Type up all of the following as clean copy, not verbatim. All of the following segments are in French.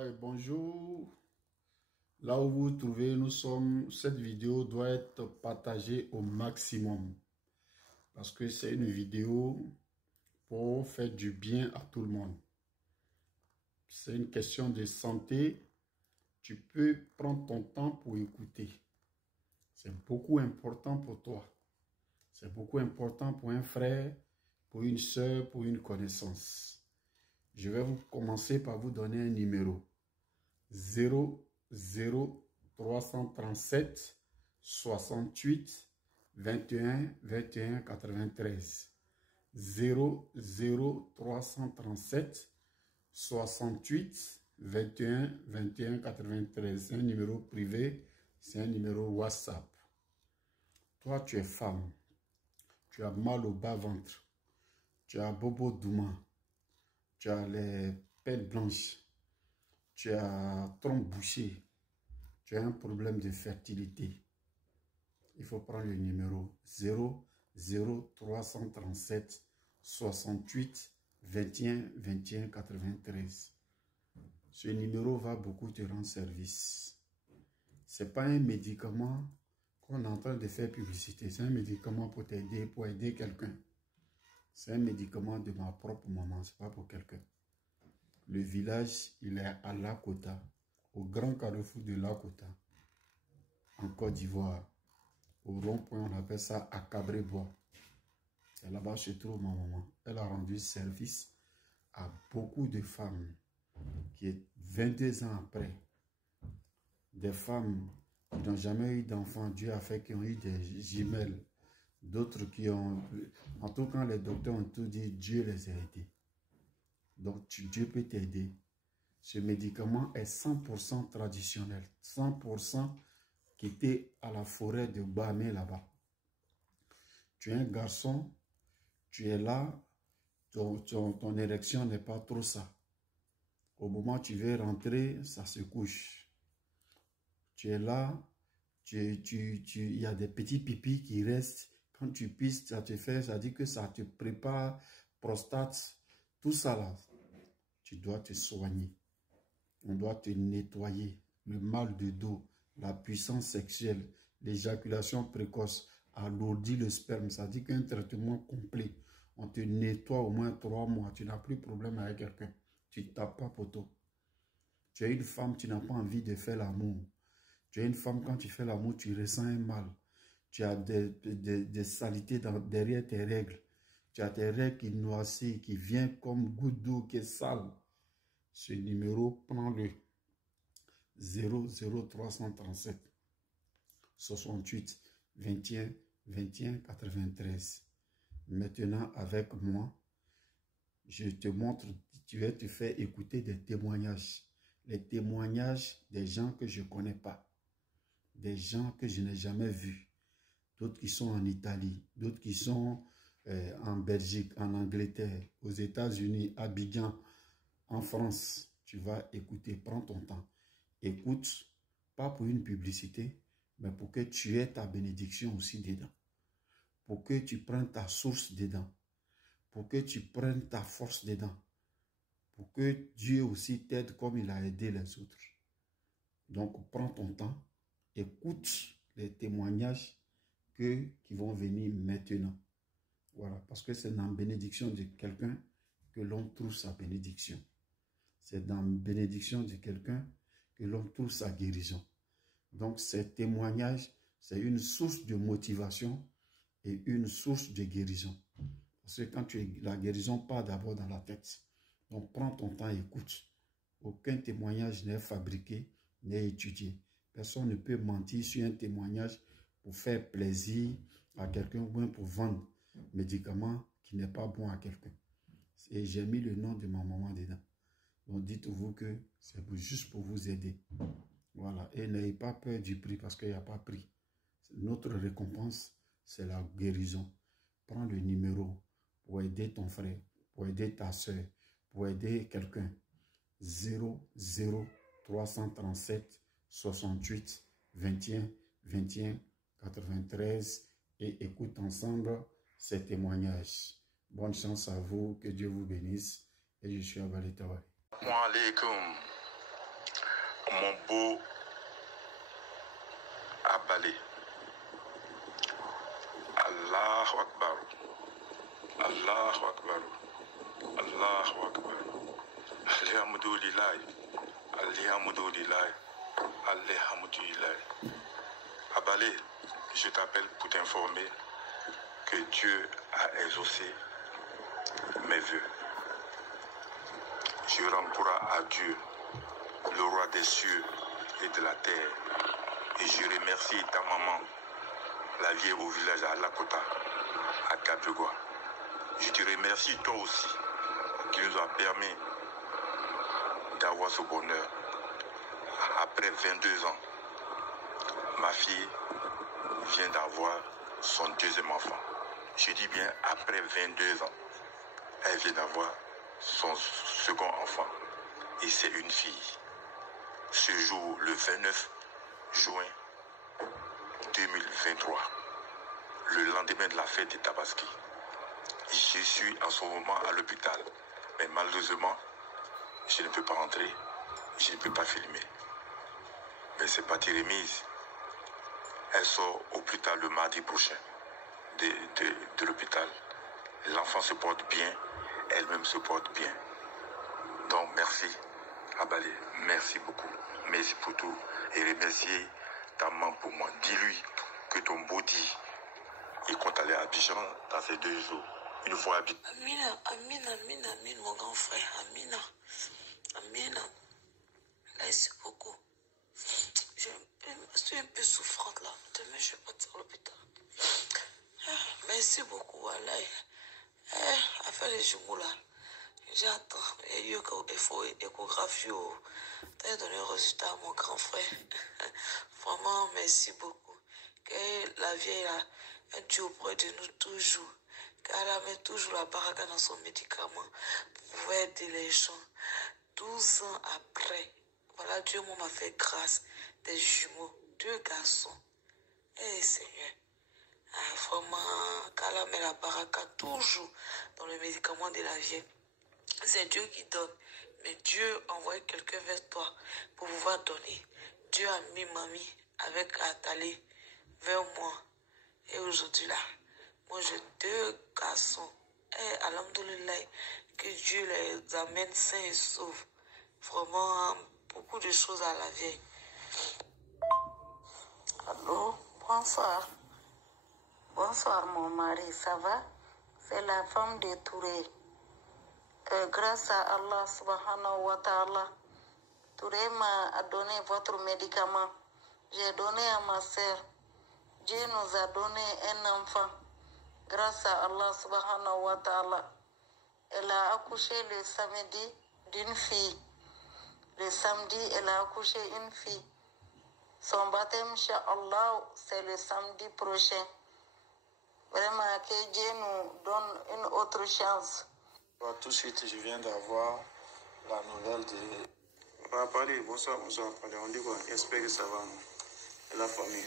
Bonjour, là où vous vous trouvez, cette vidéo doit être partagée au maximum parce que c'est une vidéo pour faire du bien à tout le monde. C'est une question de santé, tu peux prendre ton temps pour écouter. C'est beaucoup important pour toi, c'est beaucoup important pour un frère, pour une soeur, pour une connaissance. Je vais commencer par vous donner un numéro. 00337 68 21 21 93 00337 68 21 21 93. C'est un numéro privé, c'est un numéro WhatsApp. Toi, tu es femme, tu as mal au bas-ventre, tu as bobo douma, tu as les pelles blanches, tu as trompe bouchée, tu as un problème de fertilité. Il faut prendre le numéro 00337 68 21 21 93. Ce numéro va beaucoup te rendre service. Ce n'est pas un médicament qu'on est en train de faire publicité. C'est un médicament pour t'aider, pour aider quelqu'un. C'est un médicament de ma propre maman, ce n'est pas pour quelqu'un. Le village, il est à Lakota, au grand carrefour de Lakota, en Côte d'Ivoire. Au rond-point, on appelle ça Akabré-Bois. Et là-bas se trouve ma maman. Elle a rendu service à beaucoup de femmes qui est 22 ans après. Des femmes qui n'ont jamais eu d'enfants, Dieu a fait qu'ils ont eu des jumelles. D'autres qui ont... En tout cas, les docteurs ont tout dit, Dieu les a aidés. Donc, Dieu peut t'aider. Ce médicament est 100% traditionnel. 100% qui était à la forêt de Bamé là-bas. Tu es un garçon, tu es là, ton érection n'est pas trop ça. Au moment où tu veux rentrer, ça se couche. Tu es là, il y a des petits pipis qui restent. Quand tu pisses, ça te fait, ça dit que ça te prépare, prostate, tout ça là. Tu dois te soigner. On doit te nettoyer. Le mal de dos, la puissance sexuelle, l'éjaculation précoce, alourdit le sperme. Ça dit qu'un traitement complet. On te nettoie au moins 3 mois. Tu n'as plus de problème avec quelqu'un. Tu ne tapes pas poteau. Tu es une femme, tu n'as pas envie de faire l'amour. Tu es une femme, quand tu fais l'amour, tu ressens un mal. Tu as des saletés derrière tes règles. Tu as tes règles qui noircissent, qui viennent comme goutte d'eau, qui est sale. Ce numéro, prends-le. 00337 68 21 21 93. Maintenant, avec moi, je te montre, tu vas te faire écouter des témoignages. Les témoignages des gens que je ne connais pas. Des gens que je n'ai jamais vus. D'autres qui sont en Italie, d'autres qui sont en Belgique, en Angleterre, aux États-Unis, à Abidjan, en France. Tu vas écouter, prends ton temps. Écoute, pas pour une publicité, mais pour que tu aies ta bénédiction aussi dedans. Pour que tu prennes ta source dedans. Pour que tu prennes ta force dedans. Pour que Dieu aussi t'aide comme il a aidé les autres. Donc, prends ton temps, écoute les témoignages qui vont venir maintenant. Voilà, parce que c'est dans la bénédiction de quelqu'un que l'on trouve sa bénédiction. C'est dans la bénédiction de quelqu'un que l'on trouve sa guérison. Donc, ces témoignages, c'est une source de motivation et une source de guérison. Parce que quand la guérison part d'abord dans la tête. Donc, prends ton temps et écoute. Aucun témoignage n'est fabriqué, n'est étudié. Personne ne peut mentir sur un témoignage pour faire plaisir à quelqu'un ou bien pour vendre un médicament qui n'est pas bon à quelqu'un. Et j'ai mis le nom de ma maman dedans. Donc, dites-vous que c'est juste pour vous aider. Voilà. Et n'ayez pas peur du prix parce qu'il n'y a pas de prix. Notre récompense, c'est la guérison. Prends le numéro pour aider ton frère, pour aider ta soeur, pour aider quelqu'un. 00337 68 21 21 93 et écoute ensemble ces témoignages. Bonne chance à vous, que Dieu vous bénisse et je suis à Baletawa. Wa alaikum. mon beau Abalé. Allahu Akbar. Allahu Akbar. Allahu Akbar. Alhamdulillah. Alhamdulillah. Alhamdulillah. Abalé, je t'appelle pour t'informer que Dieu a exaucé mes vœux. Je rends gloire à Dieu, le roi des cieux et de la terre. Et je remercie ta maman, la vieille au village à Lakota, à Kapegua. Je te remercie toi aussi, qui nous a permis d'avoir ce bonheur. Après 22 ans, ma fille vient d'avoir son deuxième enfant. Je dis bien après 22 ans, elle vient d'avoir son second enfant. Et c'est une fille. Ce jour, le 29 juin 2023, le lendemain de la fête de Tabaski, je suis en ce moment à l'hôpital. Mais malheureusement, je ne peux pas entrer, je ne peux pas filmer. Mais c'est parti remise. Elle sort au plus tard le mardi prochain de l'hôpital. L'enfant se porte bien, elle-même se porte bien. Donc merci Abalé, merci beaucoup. Merci pour tout. Et remercier ta maman pour moi. Dis-lui que ton body, il compte aller à Abidjan dans ces 2 jours. Une fois Abidjan. Amina, Amina, Amina, Amina, mon grand frère. Amina, Amina. Merci beaucoup. Je suis un peu souffrante là. Demain, je vais partir à l'hôpital. Merci beaucoup, Alain. Afin les jumeaux là, j'attends. Il faut échographie. T'as donné un résultat à mon grand frère. Vraiment, merci beaucoup. Que la vieille là, elle Dieu auprès de nous toujours. Qu'elle met toujours la baraka dans son médicament pour pouvoir aider les gens. 12 ans après, voilà, Dieu m'a fait grâce des jumeaux, 2 garçons. Eh Seigneur, vraiment, qu'elle met la baraka toujours dans le médicament de la vie. C'est Dieu qui donne, mais Dieu envoie quelqu'un vers toi pour pouvoir donner. Dieu a mis mamie avec Athalé vers moi. Et aujourd'hui là, moi j'ai 2 garçons. Et alhamdoulilah, que Dieu les amène sains et saufs. Vraiment, beaucoup de choses à la vieille. Allô, bonsoir. Bonsoir mon mari, ça va? C'est la femme de Touré. Grâce à Allah subhanahu wa ta'ala, Touré m'a donné votre médicament. J'ai donné à ma sœur. Dieu nous a donné un enfant. Grâce à Allah subhanahu wa ta'ala. Elle a accouché le samedi d'une fille. Le samedi, elle a accouché une fille. Son baptême, Inch'Allah, c'est le samedi prochain. Vraiment, que Dieu nous donne une autre chance. Tout de suite, je viens d'avoir la nouvelle de... Apale, bonsoir, Apale. On dit quoi? J'espère que ça va, non? Et la famille.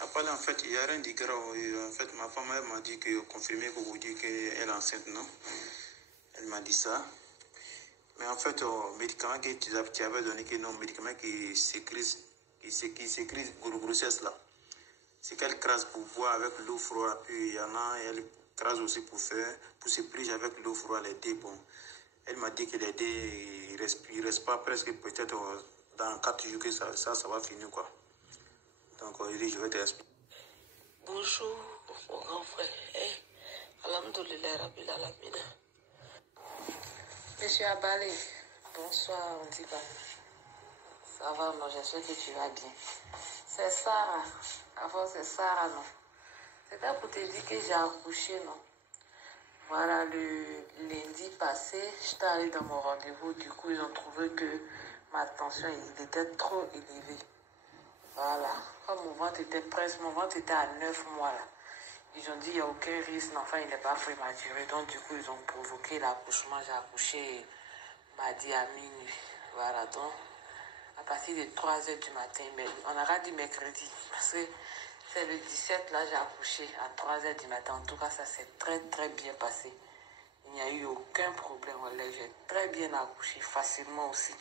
Apale, en fait, il n'y a rien de grave. En fait, ma femme, elle m'a dit que, confirmé que vous dites qu'elle est enceinte, non? Elle m'a dit ça. Mais en fait, médicament que tu avais donné, que non, médicament qui s'écrit grossesse là. C'est qu'elle crase pour boire avec l'eau froide, puis il y en a, elle crase aussi pour se plier avec l'eau froide, les dés, bon. Elle m'a dit que les dés, il reste pas presque peut-être dans 4 jours que ça va finir, quoi. Donc, il dit, je vais t'expliquer. Bonjour, mon grand frère. Alhamdoulilah, Rabbil Alamina. Monsieur Abalé, bonsoir, on dit pas. Ça va, non, j'espère que tu vas bien. C'est Sarah. Avant, c'est Sarah, non. C'était pour te dire que j'ai accouché, non. Voilà, le lundi passé, j'étais allée dans mon rendez-vous. Du coup, ils ont trouvé que ma tension, il était trop élevé. Voilà. Comme mon ventre était à 9 mois, là. Ils ont dit, il n'y a aucun risque, l'enfant, il n'est pas prématuré. Donc, du coup, ils ont provoqué l'accouchement. J'ai accouché mardi à minuit. Voilà, donc, à partir de 3h du matin, mais on aura dit mercredi, parce que c'est le 17, là, j'ai accouché à 3h du matin. En tout cas, ça s'est très, très bien passé. Il n'y a eu aucun problème. J'ai très bien accouché, facilement aussi.